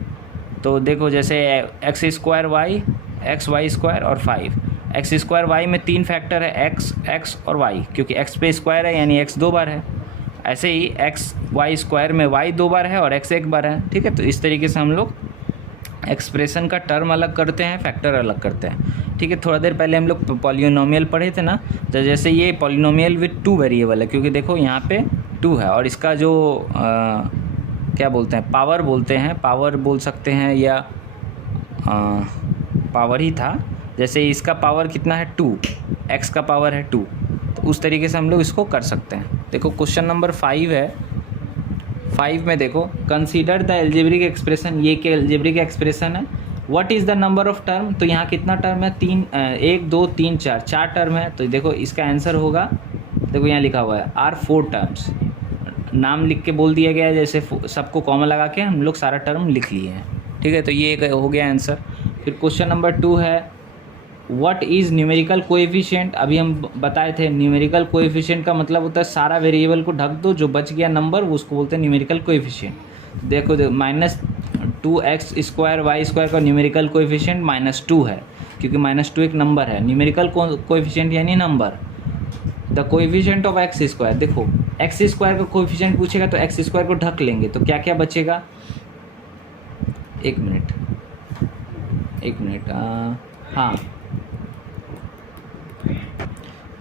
तो देखो जैसे x square y, x y square और 5। एक्स स्क्वायर वाई में 3 फैक्टर है, एक्स और वाई, क्योंकि एक्स पे स्क्वायर है यानी एक्स 2 बार है। ऐसे ही एक्स वाई स्क्वायर में वाई 2 बार है और एक्स 1 बार है, ठीक है। तो इस तरीके से हम लोग एक्सप्रेशन का टर्म अलग करते हैं, फैक्टर अलग करते हैं, ठीक है। थोड़ा देर पहले हम लोग पॉलिनोमियल पढ़े थे ना, तो जैसे ये पॉलिनोमियल विद 2 वेरिएबल है, क्योंकि देखो यहाँ पे 2 है और इसका जो क्या बोलते हैं, पावर बोलते हैं, पावर बोल सकते हैं या पावर ही था। जैसे इसका पावर कितना है 2, एक्स का पावर है 2, तो उस तरीके से हम लोग इसको कर सकते हैं। देखो क्वेश्चन नंबर 5 है। 5 में देखो, कंसीडर द एल्जेब्रिक एक्सप्रेशन, ये क्या एल्जेब्रिक एक्सप्रेशन है। What is the number of term, तो यहाँ कितना टर्म है, 1 2 3 4 टर्म है। तो देखो इसका आंसर होगा, देखो यहाँ लिखा हुआ है आर 4 टर्म्स, नाम लिख के बोल दिया गया है, जैसे सबको कॉमन लगा के हम लोग सारा टर्म लिख लिए हैं, ठीक है। तो ये एक हो गया आंसर। फिर क्वेश्चन नंबर 2 है, व्हाट इज़ न्यूमेरिकल कोएफिशिएंट। अभी हम बताए थे न्यूमेरिकल कोएफिशिएंट का मतलब होता है सारा वेरिएबल को ढक दो, जो बच गया नंबर वो उसको बोलते हैं न्यूमेरिकल कोएफिशिएंट। देखो -2x² y² का न्यूमेरिकल कोएफिशिएंट -2 है, क्योंकि -2 एक नंबर है। न्यूमेरिकल कोएफिशिएंट यानी number. The coefficient of x², देखो x² का कोएफिशिएंट पूछेगा तो x² को ढक लेंगे, तो क्या क्या बचेगा, एक मिनट हाँ,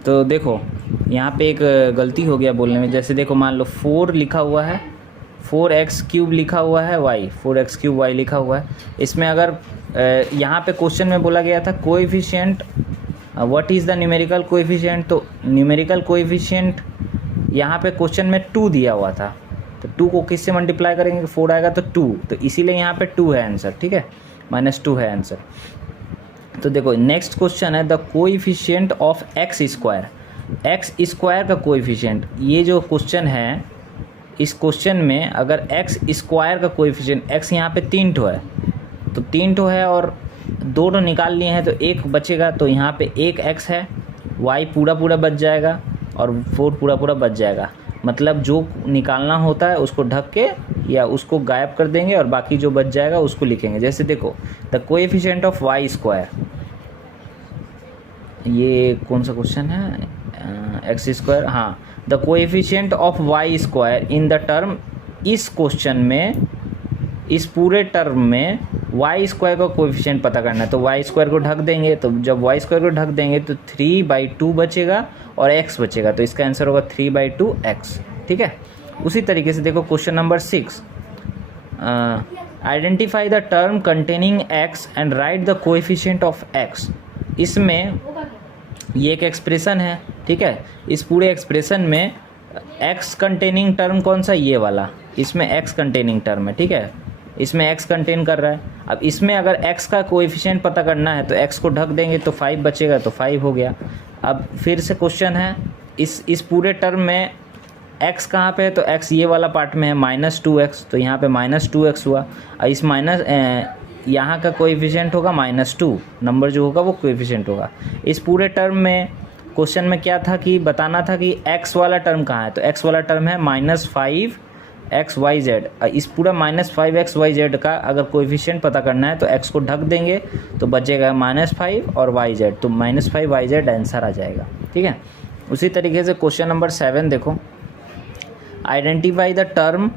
तो देखो यहाँ पे एक गलती हो गया बोलने में। जैसे देखो मान लो 4 लिखा हुआ है, 4x³ लिखा हुआ है, y 4x³ y लिखा हुआ है। इसमें अगर यहाँ पे क्वेश्चन में बोला गया था coefficient, what is the numerical coefficient, तो न्यूमेरिकल कोएफिशिएंट यहाँ पे क्वेश्चन में 2 दिया हुआ था, तो 2 को किससे मल्टीप्लाई करेंगे, 4 आएगा तो 2, तो इसीलिए यहाँ पे 2 है आंसर, ठीक है, -2 है आंसर। तो देखो नेक्स्ट क्वेश्चन है, the coefficient of x², x² का कोएफिशिएंट। ये जो क्वेश्चन है, इस क्वेश्चन में अगर x² का कोएफिशिएंट, x यहाँ पे 3 ठो है, तो 3 ठो है और 2 ठो निकाल लिए हैं तो 1 बचेगा, तो यहाँ पे 1x है, y पूरा बच जाएगा और 4 पूरा बच जाएगा। मतलब जो निकालना होता है उसको ढक के या उसको गायब कर देंगे और बाकी जो बच जाएगा उसको लिखेंगे। जैसे देखो द कोएफिशिएंट ऑफ y², ये कौन सा क्वेश्चन है, x², हाँ, the coefficient of y² in the term, इस क्वेश्चन में इस पूरे टर्म में y² का कोएफिशिएंट पता करना है, तो y² को ढक देंगे, तो जब y² को ढक देंगे तो 3/2 बचेगा और x बचेगा, तो इसका आंसर होगा 3/2x, ठीक है। उसी तरीके से देखो question number 6, identify the term containing x and right the coefficient of x। इसमें ये एक एक्सप्रेशन है, ठीक है। इस पूरे एक्सप्रेशन में x कंटेनिंग टर्म कौन सा, ये वाला, इसमें x कंटेनिंग टर्म है, ठीक है, इसमें x कंटेन कर रहा है। अब इसमें अगर x का कोएफिशिएंट पता करना है तो x को ढक देंगे तो 5 बचेगा, तो 5 हो गया। अब फिर से क्वेश्चन है, इस पूरे टर्म में x कहाँ पे है, तो x ये वाला पार्ट में है, -2x, तो यहाँ पे -2x हुआ। और इस यहाँ का कोएफिशिएंट होगा -2, नंबर जो होगा वो कोएफिशिएंट होगा। इस पूरे टर्म में क्वेश्चन में क्या था कि बताना था कि x वाला टर्म कहाँ है, तो x वाला टर्म है -5xyz। इस पूरा -5xyz का अगर कोएफिशिएंट पता करना है तो x को ढक देंगे तो बचेगा -5 और yz, तो -5yz आंसर आ जाएगा, ठीक है। उसी तरीके से क्वेश्चन नंबर 7 देखो, identify the term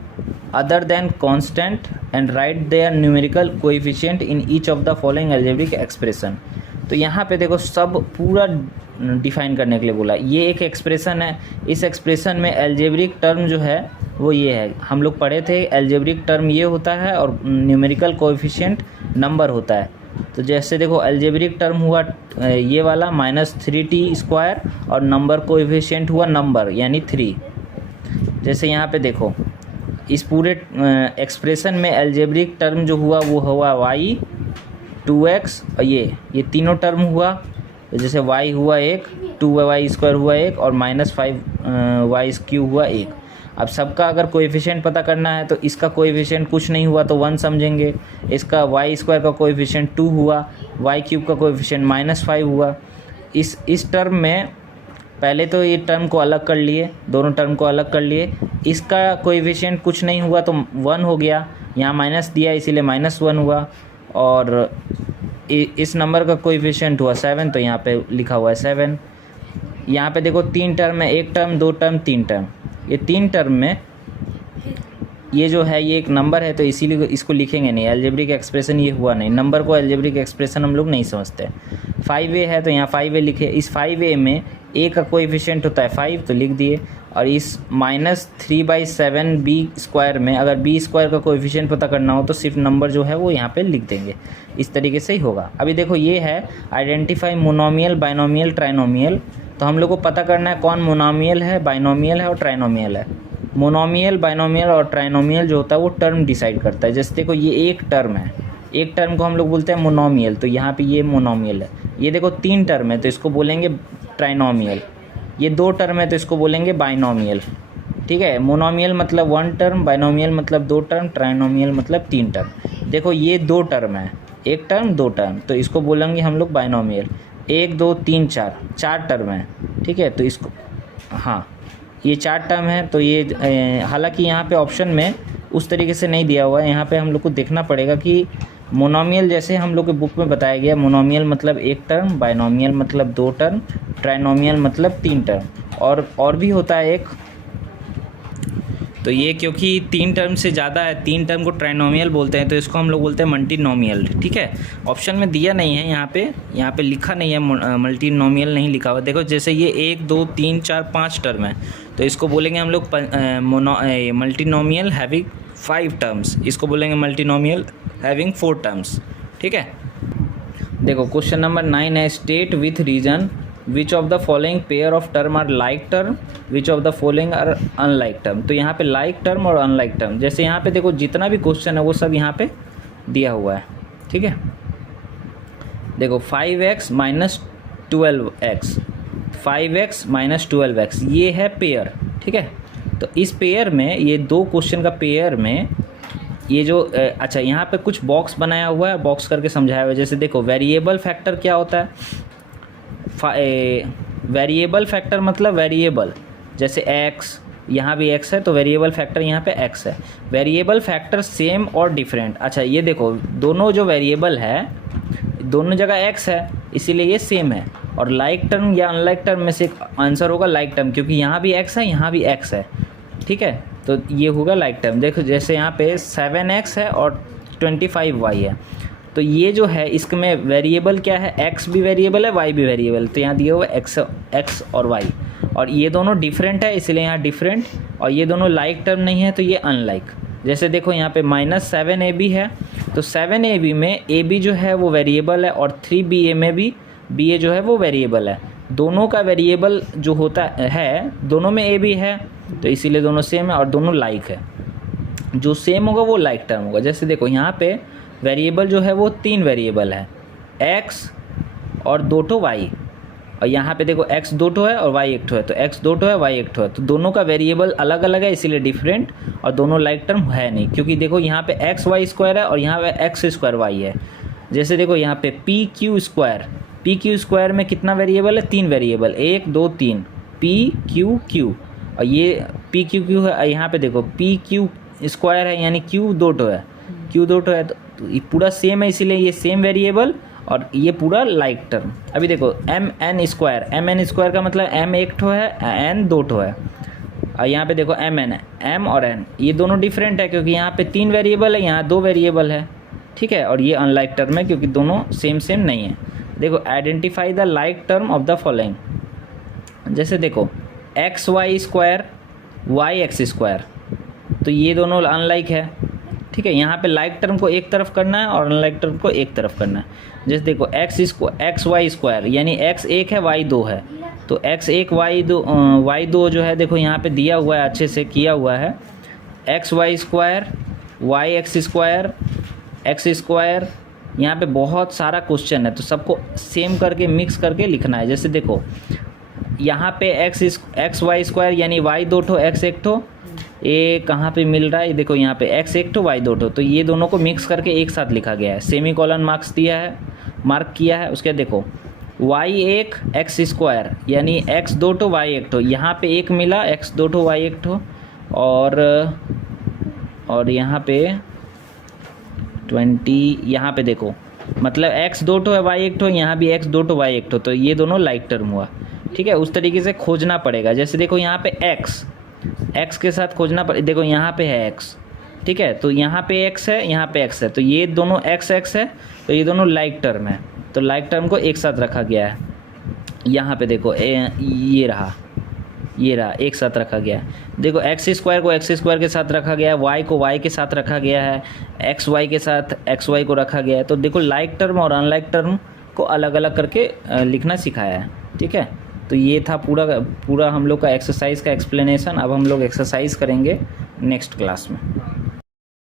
other than constant and write their numerical coefficient in each of the following algebraic expression. तो यहाँ पे देखो सब पूरा डिफाइन करने के लिए बोला। ये एक एक्सप्रेशन है, इस एक्सप्रेशन में एल्जेब्रिक टर्म जो है वो ये है, हम लोग पढ़े थे एल्जेब्रिक टर्म ये होता है और न्यूमेरिकल कोएफिशिएंट नंबर होता है। तो जैसे देखो एल्जेब्रिक टर्म हुआ ये वाला -3t² और नंबर कोएफिशिएंट हुआ नंबर यानी 3। जैसे यहाँ पे देखो इस पूरे एक्सप्रेशन में एल्जेब्रिक टर्म जो हुआ वो हुआ y, 2x और ये तीनों टर्म हुआ। तो जैसे y हुआ 1, 2y² हुआ 1 और -5y³ हुआ 1। अब सबका अगर कोएफिशिएंट पता करना है तो इसका कोएफिशिएंट कुछ नहीं हुआ तो 1 समझेंगे, इसका y² का कोएफिशिएंट 2 हुआ, y³ का कोएफिशिएंट -5 हुआ। इस टर्म में पहले तो ये टर्म को अलग कर लिए, दोनों टर्म को अलग कर लिए, इसका कोएफिशिएंट कुछ नहीं हुआ तो 1 हो गया, यहाँ माइनस दिया इसीलिए -1 हुआ, और इस नंबर का कोएफिशिएंट हुआ 7 तो यहाँ पे लिखा हुआ है 7। यहाँ पे देखो 3 टर्म है, 1 टर्म 2 टर्म 3 टर्म, ये 3 टर्म में ये जो है ये एक नंबर है तो इसीलिए इसको लिखेंगे नहीं, अलजेब्रिक एक्सप्रेशन ये हुआ नहीं, नंबर को अलजेब्रिक एक्सप्रेशन हम लोग नहीं समझते। 5a है तो यहाँ 5a लिखे, इस 5a में a का कोएफिशिएंट होता है 5 तो लिख दिए, और इस -3/7b² में अगर b² का कोएफिशिएंट पता करना हो तो सिर्फ नंबर जो है वो यहाँ पे लिख देंगे, इस तरीके से ही होगा। अभी देखो ये है आइडेंटिफाई मोनोमियल बाइनोमियल ट्राइनोमियल, तो हम लोग को पता करना है कौन मोनोमियल है, बाइनोमियल है और ट्राइनोमियल है। मोनोमियल बाइनोमियल और ट्राइनोमियल जो होता है वो टर्म डिसाइड करता है। जैसे देखो ये एक टर्म है, एक टर्म को हम लोग बोलते हैं मोनोमियल, तो यहाँ पे ये मोनोमियल है। ये देखो 3 टर्म है तो इसको बोलेंगे ट्राइनोमियल, ये 2 टर्म है तो इसको बोलेंगे बाइनोमियल, ठीक है। मोनोमियल मतलब 1 टर्म, बाइनोमियल मतलब 2 टर्म, ट्राइनोमियल मतलब 3 टर्म। देखो ये 2 टर्म है, एक टर्म 2 टर्म, तो इसको बोलेंगे हम लोग बाइनोमियल। 1 2 3 4 टर्म है, ठीक है, तो इसको हाँ ये 4 टर्म है तो ये हालांकि यहाँ पे ऑप्शन में उस तरीके से नहीं दिया हुआ है, यहाँ पे हम लोग को देखना पड़ेगा कि मोनोमियल जैसे हम लोग के बुक में बताया गया, मोनोमियल मतलब 1 टर्म, बाइनोमियल मतलब 2 टर्म, ट्राइनोमियल मतलब 3 टर्म, और भी होता है एक, तो ये क्योंकि 3 टर्म से ज़्यादा है, 3 टर्म को ट्राइनोमियल बोलते हैं तो इसको हम लोग बोलते हैं मल्टीनोमियल, ठीक है। ऑप्शन में दिया नहीं है, यहाँ पे लिखा नहीं है, मल्टीनोमियल नहीं लिखा हुआ। देखो जैसे ये 1 2 3 4 5 टर्म है तो इसको बोलेंगे हम लोग मल्टीनोमियल हैविंग 5 टर्म्स, इसको बोलेंगे मल्टीनोमियल हैविंग 4 टर्म्स, ठीक है। देखो क्वेश्चन नंबर 9 है state with reason which of the following pair of term are like term, which of the following are unlike term. तो यहाँ पे लाइक टर्म और अनलाइक टर्म, जैसे यहाँ पे देखो जितना भी क्वेश्चन है वो सब यहाँ पे दिया हुआ है, ठीक है। देखो 5x minus 12x, 5x minus 12x ये है पेयर, ठीक है। तो इस पेयर में ये 2 क्वेश्चन का पेयर में ये जो अच्छा यहाँ पे कुछ बॉक्स बनाया हुआ है, बॉक्स करके समझाया हुआ है। जैसे देखो वेरिएबल फैक्टर क्या होता है, वेरिएबल फैक्टर मतलब वेरिएबल, जैसे x, यहाँ भी x है तो वेरिएबल फैक्टर यहाँ पे x है। वेरिएबल फैक्टर सेम और डिफरेंट, अच्छा ये देखो दोनों जो वेरिएबल है दोनों जगह x है इसीलिए ये सेम है, और लाइक टर्म या अनलाइक टर्म में से आंसर होगा लाइक टर्म, क्योंकि यहाँ भी x है यहाँ भी x है, ठीक है, तो ये होगा लाइक टर्म। देखो जैसे यहाँ पे 7x है और 25y है, तो ये जो है इसमें वेरिएबल क्या है, x भी वेरिएबल है y भी वेरिएबल, तो यहाँ दिया हुआ है x और y, और ये दोनों डिफरेंट है इसलिए यहाँ डिफरेंट, और ये दोनों लाइक टर्म नहीं है तो ये अनलाइक। जैसे देखो यहाँ पे -7ab है तो 7ab में ab जो है वो वेरिएबल है, और 3ba में भी ba जो है वो वेरिएबल है। दोनों का वेरिएबल जो होता है दोनों में ab है तो इसीलिए दोनों सेम है और दोनों लाइक है, जो सेम होगा वो लाइक टर्म होगा। जैसे देखो यहाँ पे वेरिएबल जो है वो 3 वेरिएबल है, x और 2 y, और यहाँ पे देखो x 2 है और y 1 है, तो x 2 है y 1 है, तो दोनों का वेरिएबल अलग अलग है इसीलिए डिफरेंट, और दोनों लाइक टर्म है नहीं, क्योंकि देखो यहाँ पे x y स्क्वायर है और यहाँ पे x स्क्वायर y है। जैसे देखो यहाँ पे पी क्यू स्क्वायर में कितना वेरिएबल है, 3 वेरिएबल, 1 2 3, पी क्यू क्यू, और ये पी क्यू क्यू है। यहाँ पे देखो पी क्यू स्क्वायर है यानी क्यू 2 है, क्यू 2 है, तो ये पूरा सेम है इसीलिए ये सेम वेरिएबल और ये पूरा लाइक टर्म। अभी देखो एम एन स्क्वायर का मतलब m 1 है n 2 है, और यहाँ पे देखो m n है, m और n ये दोनों डिफरेंट है क्योंकि यहाँ पे 3 वेरिएबल है यहाँ 2 वेरिएबल है, ठीक है, और ये अनलाइक टर्म है क्योंकि दोनों सेम नहीं है। देखो identify the like term of the following, जैसे देखो x y square y x square, तो ये दोनों अनलाइक है, ठीक है। यहाँ पे लाइक टर्म को एक तरफ करना है और अनलाइक टर्म को एक तरफ करना है। जैसे देखो एक्स वाई स्क्वायर यानी x 1 है y 2 है, तो x 1 y 2 जो है देखो यहाँ पे दिया हुआ है, अच्छे से किया हुआ है, x y square y x square. यहाँ पे बहुत सारा क्वेश्चन है तो सबको सेम करके मिक्स करके लिखना है। जैसे देखो यहाँ पे एक्स वाई स्क्वायर यानी y 2 x 1, ये कहाँ पे मिल रहा है, देखो यहाँ पे x 1 y 2, तो ये दोनों को मिक्स करके एक साथ लिखा गया है, सेमी कॉलन मार्क किया है। उसके देखो वाई एक एक्स स्क्वायर यानी एक्स दो ठो वाई एक ठो, यहाँ पे एक मिला एक्स दो ठो वाई एक ठो, और यहाँ पे 20, यहाँ पे देखो मतलब x दो ठो है वाई एक ठो, यहाँ भी x दो ठो वाई एक ठो, तो ये दोनों लाइक टर्म हुआ। ठीक है, उस तरीके से खोजना पड़ेगा। जैसे देखो यहाँ पे x के साथ खोजना पड़े, देखो यहाँ पे है x, ठीक है, तो यहाँ पे x है, यहाँ पे x है, तो ये दोनों x है, तो ये दोनों लाइक टर्म है, तो लाइक टर्म को एक साथ रखा गया है। यहाँ पे देखो ये रहा एक साथ रखा गया है। देखो एक्स स्क्वायर को एक्स स्क्वायर के साथ रखा गया है, वाई को वाई के साथ रखा गया है, एक्स वाई के साथ एक्स वाई को रखा गया है। तो देखो लाइक टर्म और अनलाइक टर्म को अलग अलग करके लिखना सिखाया है। ठीक है, तो ये था पूरा हम लोग का एक्सरसाइज का एक्सप्लेनेशन। अब हम लोग एक्सरसाइज करेंगे नेक्स्ट क्लास में।